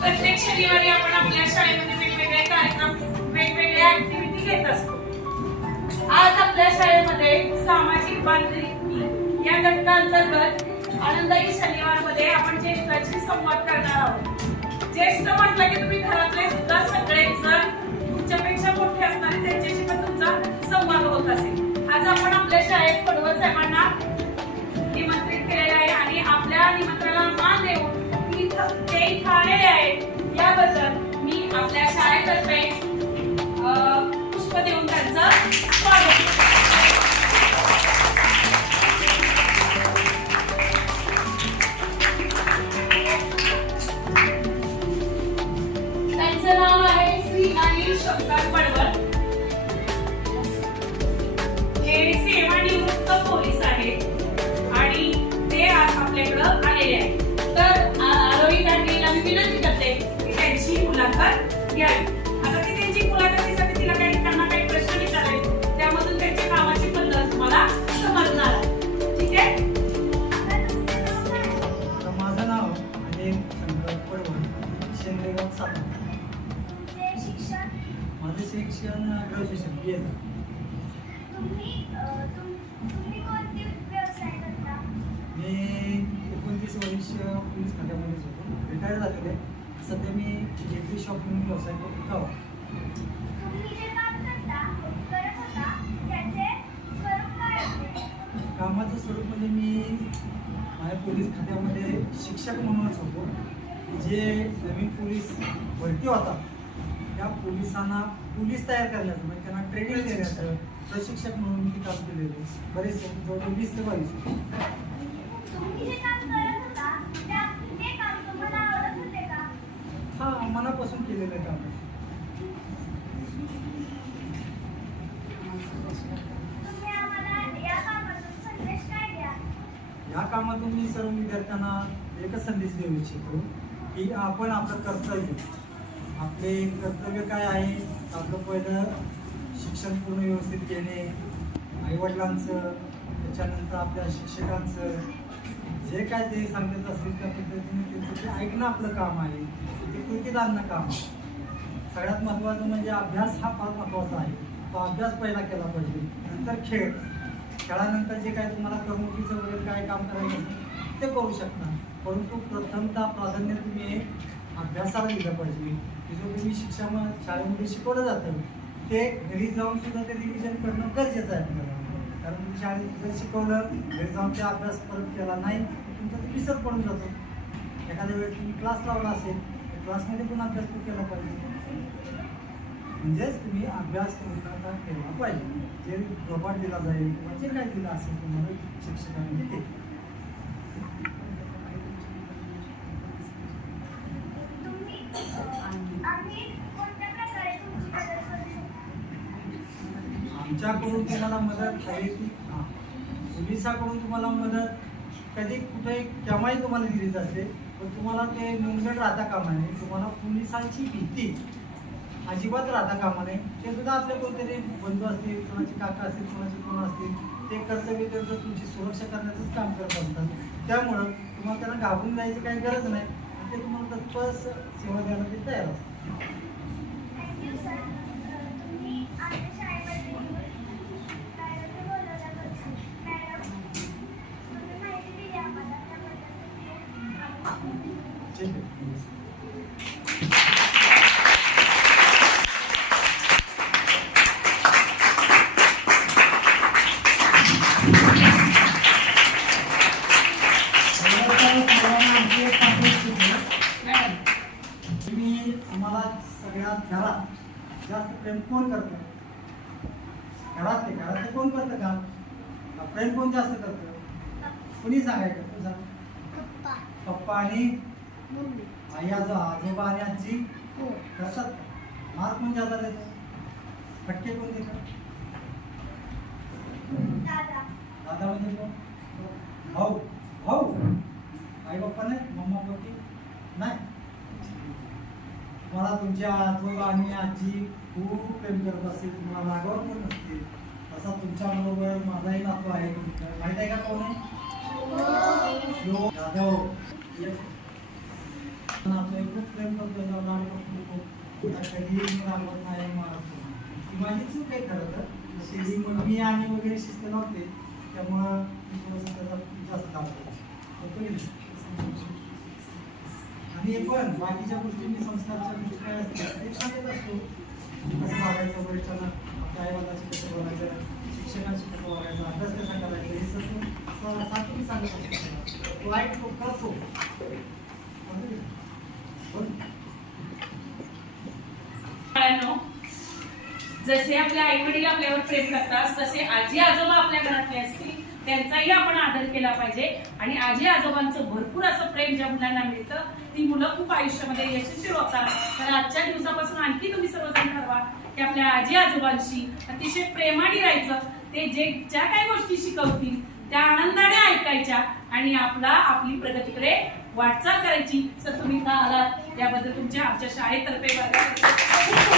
प्रत्येक शनिवारी आपण आपल्या शाळेमध्ये वेगवेगळे कार्यक्रम वेगवेगळे ऍक्टिव्हिटी घेत असतो. आज आपल्या शाळेमध्ये सामाजिक बांधिलकी या घटकांतर्गत आनंदाई शनिवारमध्ये आपण ज्येष्ठांशी संवाद करणार आहोत. ज्येष्ठ म्हटलं की तुम्ही घरातले सुद्धा सगळेच जण तुमच्यापेक्षा मोठे असणारे त्यांच्याशी पण तुमचा संवाद होत असेल. आज आपण आपल्या पुष्प देऊन त्यांचं स्वागत. त्यांचं नाव आहे श्री अनिल शंकर पडवळ. हे सेवानिवृत्त पोलीस आहेत आणि ते आज आपल्याकडं आलेले आहेत. तर आ- विनंती करते की त्यांची मुलाखत घ्यावी. मी एकोणतीस वर्ष पोलीस खात्यामध्येच होतो. रिटायर झालेले. आहे. सध्या मी बेकरी शॉप म्हणून व्यवसाय करतो. गावात. कामाचं स्वरूप म्हणजे मी माझ्या पोलीस खात्यामध्ये शिक्षक म्हणूनच होतो. जे नवीन पोलीस भरती होता त्या पोलिसांना पोलीस तयार करण्याचं म्हणजे त्यांना ट्रेनिंग देण्याचं प्रशिक्षक म्हणून मी काम केलेलं बरेच जवळजवळ वीस ते बावीस होते. हा मनापासून केलेलं काम. आहे या कामातून मी सर्व विद्यार्थ्यांना एकच संदेश देऊ इच्छितो की आपण आपलं कर्तव्य आपले कर्तव्य काय आहे? आपलं पहिलं शिक्षण पूर्ण व्यवस्थित घेणे आईवडिलांचं त्याच्यानंतर आपल्या शिक्षकांचं जे काय ते सांगत असतील त्या पद्धतीने त्यांचं ते ऐकणं आपलं काम आहे. ते कृतीत आणणं काम आहे. सगळ्यात महत्त्वाचं म्हणजे अभ्यास हा फार महत्त्वाचा आहे. तो अभ्यास पहिला केला पाहिजे. नंतर खेळ. खेळानंतर जे काय तुम्हाला करमणुकीचं वगैरे काय काम करायचं ते करू शकता. परंतु प्रथमतः प्राधान्य तुम्ही अभ्यासाला दिलं पाहिजे. की जो तुम्ही शिक्षा शाळेमध्ये शिकवलं जातं. ते घरी जाऊन सुद्धा ते रिव्हिजन करणं गरजेचं आहे आपल्याला. कारण तुम्ही शाळेत जर शिकवलं घरी जाऊन ते अभ्यास परत केला नाही तर तुमचा ते विसर पडून जातो. एखाद्या वेळेस तुम्ही क्लास लावला असेल तर क्लासमध्ये पण अभ्यास तो केला पाहिजे. म्हणजेच तुम्ही अभ्यास पूर्णतः केला पाहिजे. जे रोबॉट दिला जाईल किंवा जे काय दिलं असेल तुम्हाला शिक्षकांनी ते. आमच्याकडून तुम्हाला मदत हवी ती? हां. पोलिसाकडून तुम्हाला मदत कधी कुठे केव्हाही तुम्हाला दिली जाते पण तुम्हाला ते नोंदण राहता कामा नये. तुम्हाला पोलिसांची भीती अजिबात राहता कामा नये. ते सुद्धा आपले कोणतरी बंधू असतील कोणाचे काका असतील कोणाचे कोण असतील ते कर्तव्य त्यांचं तुमची सुरक्षा करण्याचंच काम करत असतात. त्यामुळं तुम्हाला त्यांना घाबरून जायची काही गरज नाही. ते तुम्हाला तत्पर सेवा द्यायला ते तयार असतात ठीक आहे तुम्ही आम्हाला सगळ्यात घरात जास्त प्रेम कोण करतं घरातले घरातले कोण करतं का प्रेम कोण जास्त करतं कुणी सांगायचं पप्पा आणि आई आजो आजोबा आणि आजी? करतात मार्क कोण जातात देतं फटके कोण देतात दादा. म्हणजे कोण? भाऊ. भाऊ? आई बाप्पा नाही? मम्मा पप्पी? नाही. मला तुमच्या आजोबा आणि आजी खूप प्रेम करत असतील. तुम्हाला रागावर पण नसतील तसा तुमच्या बरोबर माझाही नातू आहे. माहीत आहे का कोण? यो जाधव नातू आहे खूप प्रेम करतो लाड करतो कधीही मी रागवत नाही मारत ही माझी चूक आहे खरं तर. मग मी आणि वगैरे शिस्त लावते त्यामुळं मी थोडंसं त्याचा जास्त लावतो आणि हे पण बाकीच्या गोष्टी मी संस्कारच्या गोष्टी काय असतात ते सांगत असतो. कसं वागायचं वरिष्ठांना आपल्या आई कसं बोलायचं शिक्षकांशी कसं वागायचं अभ्यास कसा करायचा हे सगळं स- सांगत असतो. करतो. जसे आपल्या आई वडील आपल्यावर प्रेम करतात तसे आजी आजोबा आपल्या घरातले असतील त्यांचाही आपण आदर केला पाहिजे. आणि आजी आजोबांचं भरपूर असं प्रेम ज्या मुलांना मिळतं ती मुलं खूप आयुष्यामध्ये यशस्वी होतात. तर आजच्या दिवसापासून आणखी तुम्ही सर्वजण ठरवा की आपल्या आजी आजोबांशी अतिशय प्रेमाने राहायचं. ते जे ज्या काही गोष्टी शिकवतील त्या आनंदाने ऐकायच्या आणि आपला आपली प्रगतीकडे वाटचाल करायची. सर तुम्ही का आलात. याबद्दल तुमच्या आमच्या शाळेतर्फे